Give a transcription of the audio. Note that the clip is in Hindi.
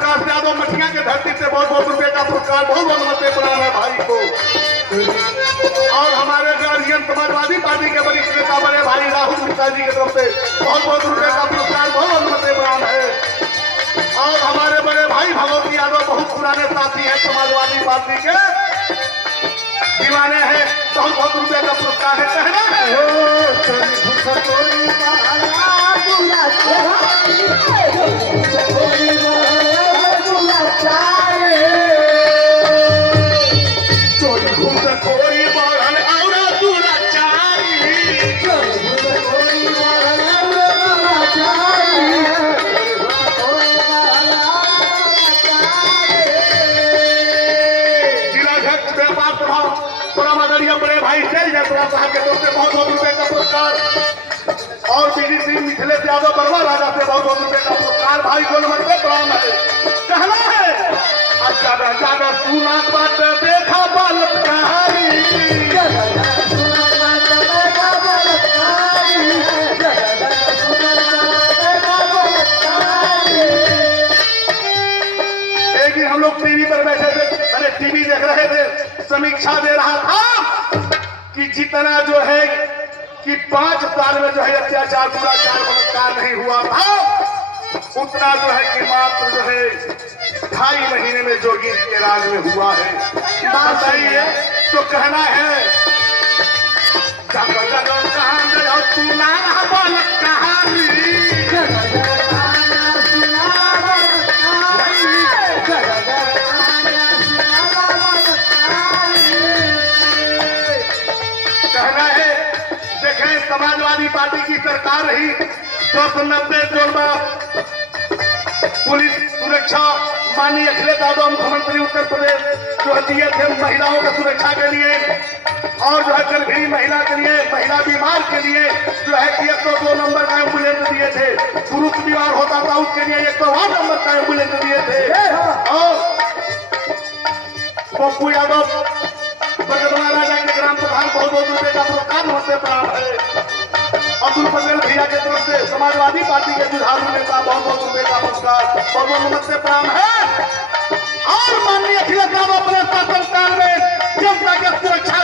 प्रकाश यादव मठिया के धरती से बहुत बहुत रुपए का पुरस्कार, बहुत बहुत नमस्ते प्रणाम है भाई को। और हमारे गार्जियन समाजवादी पार्टी के वरिष्ठ नेता बड़े भाई राहुल गुप्ता जी की तरफ से बहुत बहुत रुपए का पुरस्कार, बहुत बहुत नमस्ते प्रणाम है। और हमारे बड़े भाई भगवती यादव बहुत पुराने साथी हैं, समाजवादी पार्टी के दीवाने हैं, बहुत बहुत रुपए का पुरस्कार है। कहना चोरी घूम कोई बढ़ल और दुराचारी, जिलाध्यक्ष व्यापार प्रभाव पुरामदरिया बड़े भाई शैल जयपुरा साहब के तरफ से बहुत बहुत रुपए का पुरस्कार। और बीडीसी मिथिलेश यादव बरवा राजा से बहुत बहुत रुपए का पुरस्कार, भाई को नमस्ते प्रणाम है। कहना है ज्यादा ज्यादा सुना बात देखा बलात्कारी, एक दिन हम लोग टीवी पर बैठे थे, अरे टीवी देख रहे थे, समीक्षा दे रहा था कि जितना जो है कि 5 साल में जो है अत्याचार दुराचार बलात्कार नहीं हुआ था, उतना जो है कि मात्र जो है 2.5 महीने में जोगी जी के राज में हुआ है। बताइए तो कहना है जगह जगह कहाँ गया तू ना बलात्कारी, कहना है देखें समाजवादी पार्टी की सरकार रही 290 जोड़वा पुलिस सुरक्षा, माननीय अखिलेश यादव मुख्यमंत्री उत्तर प्रदेश जो दिए थे महिलाओं की सुरक्षा के लिए, और जो है गर्भीणी महिला के लिए, महिला बीमार के लिए जो है कि 102 नंबर का एम्बुलेंस दिए थे, पुरुष बीमार होता था उसके लिए 108 नंबर का एम्बुलेंस दिए थे। और पप्पू यादव बगदवा राजा के ग्राम प्रधान बहुत बहुत रुपए का पुरस्कार नमस्ते प्रणाम है। अब्दुल पटेल भैया के तरफ से समाजवादी पार्टी के जुझारू नेता बहुत बहुत रुपए का पुरस्कार, बहुत बहुत नमस्ते प्रणाम है। और माननीय अखिलेश यादव अपने शासनकाल में जनता के सुरक्षा